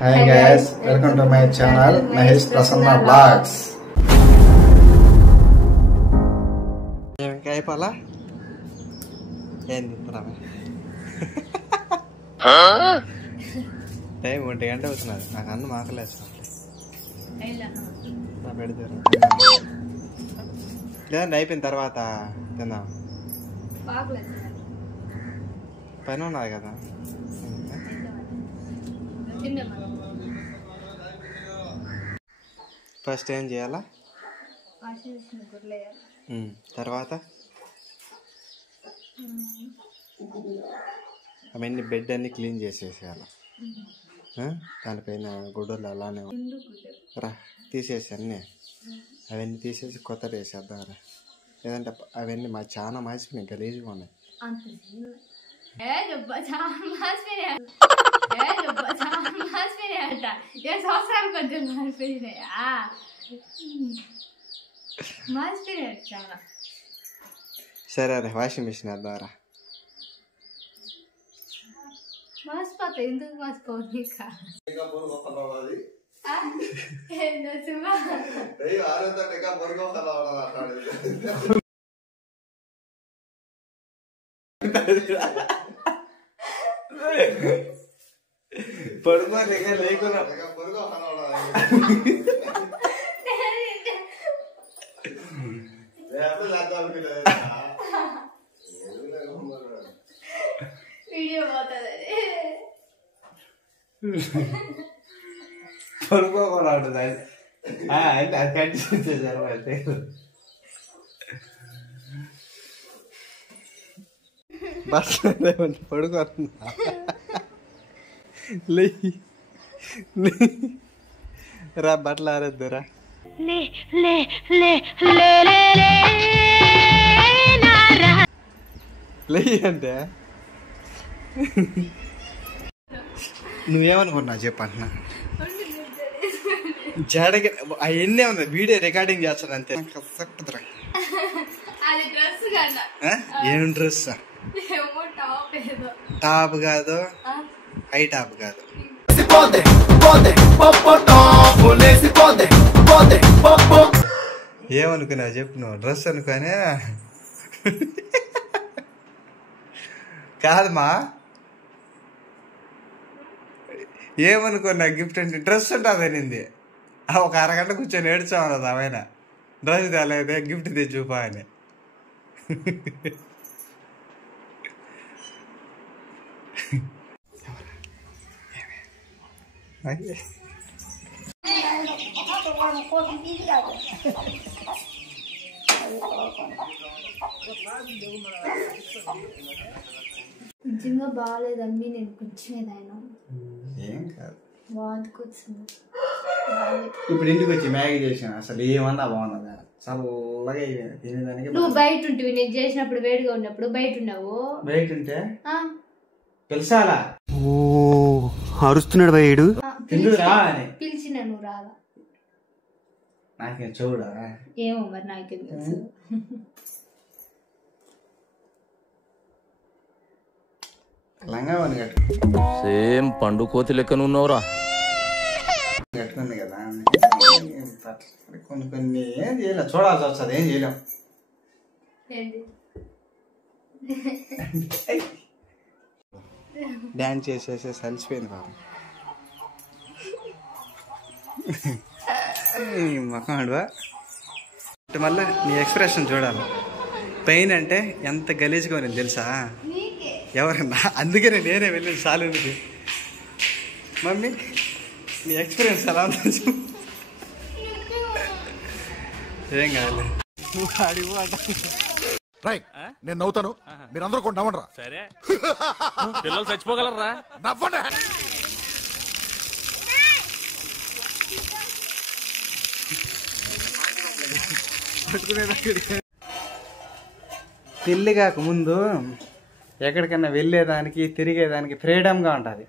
Hi guys, welcome to my channel Mahesh Prasanna Vlogs. అయిపోలా ఏంది తింటున్నావా? Time 1 గంట అవుతున్నది. నాకు అన్నం ఆకలేదు. లేదండి అయిపోయిన తర్వాత తిందాం. పని ఉన్నది కదా. ఫస్ట్ ఏం చేయాలా? తర్వాత అవన్నీ బెడ్ అన్ని క్లీన్ చేసేసేయాలి. దానిపైన గుడ్డలు అలానే రా తీసేసి అవన్నీ తీసేసి కొత్తది వేసేద్దాం రా. లేదంటే అవన్నీ చాలా మార్చిపోయినాయి, గలీజ్గా ఉన్నాయి. సరే రా వాషింగ్ మిషన్ వేద్దారా. పడుకో లేకున్నా పడుకోకుండా ఉంటుంది. అంటే అది కట్టి చేశారు అయితే బస్ పడుకోకుండా రా బట్టలు ఆరేద్దురా. లే అంటే నువ్వేమనుకున్నావు చెప్పంటున్నా. జడకి అవన్నీ ఉంది, వీడియో రికార్డింగ్ చేస్తాను అంతే. ఏం డ్రెస్? టాప్ కాదు, హై టాప్ కాదు. ఏమనుకున్నావు చెప్పు నువ్వు? డ్రెస్ అనుకోనే కాదమ్మా. ఏమనుకున్నా గిఫ్ట్ అంటే డ్రెస్ ఉంటుంది అనింది. ఒక అరగంట కూర్చొని ఏడ్చామన్నది ఆమెన. డ్రెస్ తేలేదే గిఫ్ట్ తెచ్చి చూపా అని. నిజంగా బాగాలేదండి, నేను కూర్చునేదాయన ఏం కాదు. బాగుంది. ఇప్పుడు ఇంటికి వచ్చి మ్యాగీ చేసాను, అసలు ఏమన్నా బాగున్నదా? చల్లగా తినేదానికి. నువ్వు బయట ఉంటివి, నేను చేసినప్పుడు వేడిగా ఉన్నప్పుడు బయట ఉన్నావు. బయట ఉంటే పిలిచాలా? ఓ అరుస్తున్నాడు బయడు. పిలిచిన నువ్వు రాగా. నాకేం చూడా? ఏమో మరి నాకేం తెలుసు. సేమ్ పండు కోతి లెక్కన ఉన్నవరా. కట్టుకుంది కదా కొన్ని ఏం చేయలేం, చూడాల్సి వస్తుంది. ఏం చేయలేం. డ్యాన్స్ చేసేసి కలిసిపోయింది బాబు. మొఖం అడువా మళ్ళీ నీ ఎక్స్ప్రెషన్ చూడాలి. పెయిన్ అంటే ఎంత గలీజ్గా ఉంది తెలుసా? ఎవరన్నా అందుకనే నేనే వెళ్ళింది సాలూనికి. మమ్మీ నీ ఎక్స్పీరియన్స్ ఎలా ఉంది? ఏం కాదు, నువ్వు అడిగు అంట. నేను నవ్వుతాను, మీరు అందరూ కూడా నవ్వండి రా. సరే పిల్లలు చచ్చిపోగలరా? నవ్వండి. పెళ్ళి కాక ముందు ఎక్కడికన్నా వెళ్ళేదానికి తిరిగేదానికి ఫ్రీడమ్గా ఉంటుంది.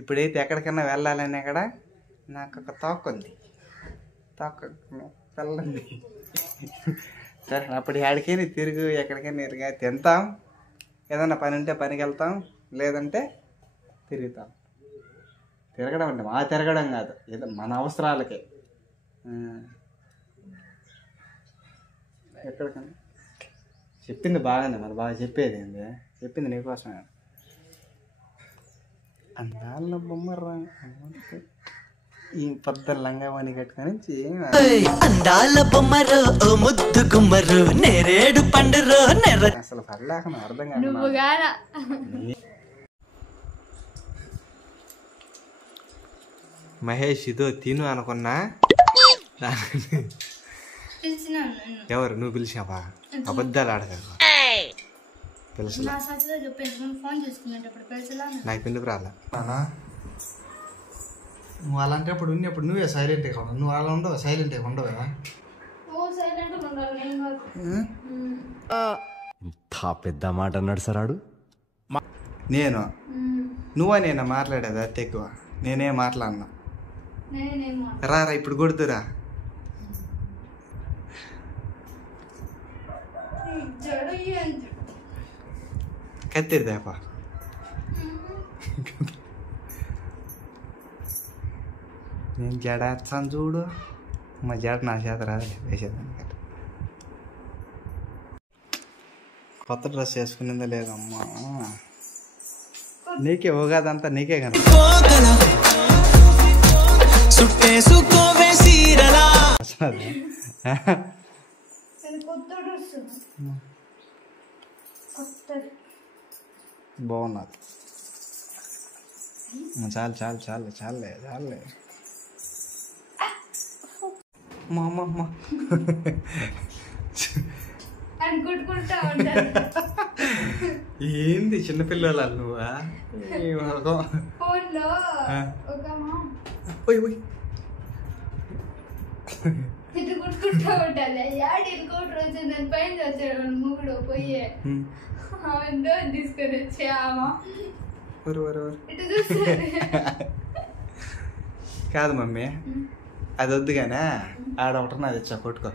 ఇప్పుడైతే ఎక్కడికన్నా వెళ్ళాలని అక్కడ నాకు ఒక తోక్కుంది, వెళ్ళండి. సరే అప్పుడు ఆడికైనా తిరుగు, ఎక్కడికైనా తిరిగా తింటాం, ఏదన్నా పని ఉంటే పనికి వెళ్తాం, లేదంటే తిరుగుతాం. తిరగడం అంటే మా తిరగడం కాదు, ఏదో మన అవసరాలకే. ఎక్కడికన్నా చెప్పింది బాగానే, మరి బాగా చెప్పేది ఏంది, చెప్పింది నీకోసమే. అందాల బొమ్మరా ఈ పెద్ద లంగావాణి కట్టుకొని అందాల బొమ్మరు ముద్దు గుమ్మరు నేరేడు పండురు అసలు పడలేక అర్థం నువ్వు కాదు. మహేష్ ఇదో తిను అనుకున్నా, ఎవరు నువ్వు పిలిచావా? అబద్ధాలు ఆడగలవా? పిలిచలా, నాకు ఎందుకు రాలా? నువ్వు అలాంటప్పుడు ఉన్నప్పుడు నువ్వే సైలెంట్గా ఉండవు, నువ్వు అలా ఉండవు, సైలెంట్గా ఉండవు కదా. పెద్ద మాట అన్నాడు సరాడు. నేను నువ్వా నేనా మాట్లాడేది? అతి ఎక్కువ నేనే మాట్లాడినా. రారా ఇప్పుడు కొడుతురా. కత్తిరిదాపా నేను జడేస్తాను చూడు, మా జడ నా చేత రాదు వేసేదానికి. కొత్త డ్రెస్ వేసుకునిందా లేదమ్మా? నీకే ఉగాదంతా నీకే కనుక బాగున్నది. చాలు చాలు చాలు చాలే చాలే. మా అమ్మ ఏంది చిన్నపిల్లలు నువ్వా? కొట్టుకుంటా ఉండాలి. యాడికోటి రోజు నేను పైన వచ్చాడు మూడు పోయి తీసుకొని వచ్చామా ఇటు చూస్తుంది. కాదు మమ్మీ, అది వద్దు కానీ ఆడ ఒకటి నాది ఇచ్చా కొట్టుకో.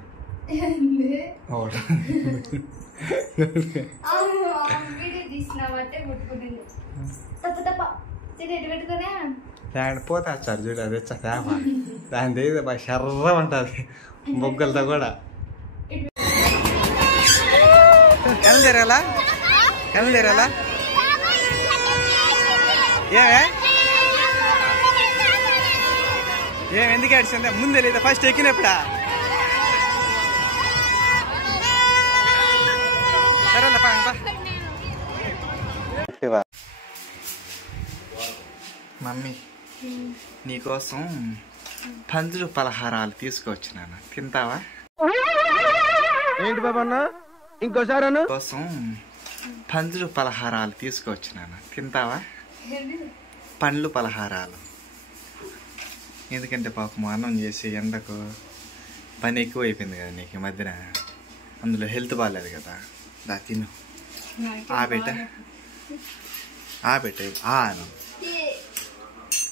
వీడియో తీసినావంటే కొట్టుకుంటుంది తప్ప తప్ప తినేటి పెట్టుకునే దాని పోతే వచ్చారు చూడు, అది వచ్చా తేప దాని దగ్గర బాగా శర్రం ఉంటుంది బొగ్గలతో కూడా. ఎల్దేరాలా ఎల్దేరాలా ఎందుకు ఏడ్చిందా? ముందే లేదా ఫస్ట్ ఎక్కినప్పుడా? సరేలే మమ్మీ, నీకోసం పందులు పలహారాలు తీసుకొచ్చినాను, తింటావా? ఏంటి బాబన్నా ఇంకోసారి కోసం పందులు పలహారాలు తీసుకొచ్చినాను, తింటావా? పండ్లు పలహారాలు. ఎందుకంటే పాపం అన్నం చేసి ఎండకు పని ఎక్కువ అయిపోయింది కదా నీకు ఈ మధ్యన, అందులో హెల్త్ బాగాలేదు కదా. దా తిను. ఆ బేట ఆ బేట ఆ అను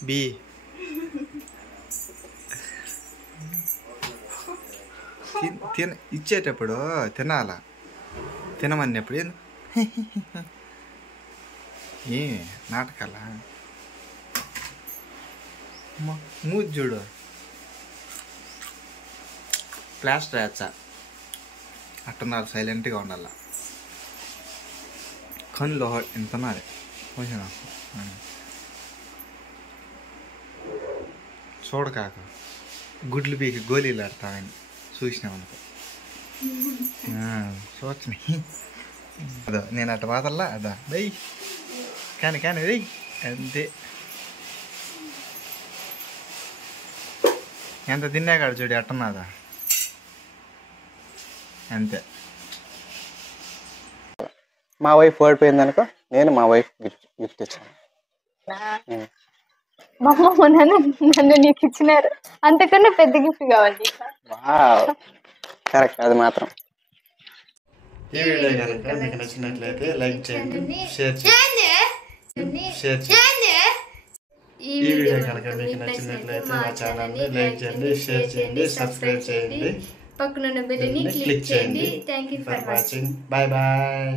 బి ఇచ్చేటప్పుడు తినాలా, తినమన్నప్పుడు ఏ నాటకాలా? మూజ్ చూడు, ప్లాస్టర్ వేచ్చా అట్టున్నారు, సైలెంట్గా ఉండాల. కళ్ళు ఎంతన్నది కొంచెం చూడకాక గుడ్లు పీకి గోళీలు ఆడతామని చూసినామనుకో. చూసినాయి అదో నేను అట్ట బాధల్లా అదా బై కానీ కానీ వెయ్యి అంతే. ఎంత తిన్నాకాడు చూడు అట్టున్నదా అంతే. మా వైఫ్ ఓడిపోయింది అనుకో, నేను మా వైఫ్ గిఫ్ట్ ఇచ్చాను. మా అమ్మ నన్ను నీకు ఇచ్చినారు, అంతకన్నా పెద్ద గిఫ్ట్ కావాలి. కరెక్ట్, అది మాత్రం. ఈ వీడియో కనుక మీకు నచ్చినట్లయితే లైక్ చేయండి, షేర్ చేయండి. ఈ వీడియో కనుక మీకు నచ్చినట్లయితే మా ఛానల్ని లైక్ చేయండి, షేర్ చేయండి, సబ్స్క్రైబ్ చేయండి, పక్కన బెల్ని క్లిక్ చేయండి. Thank you for watching. Bye bye.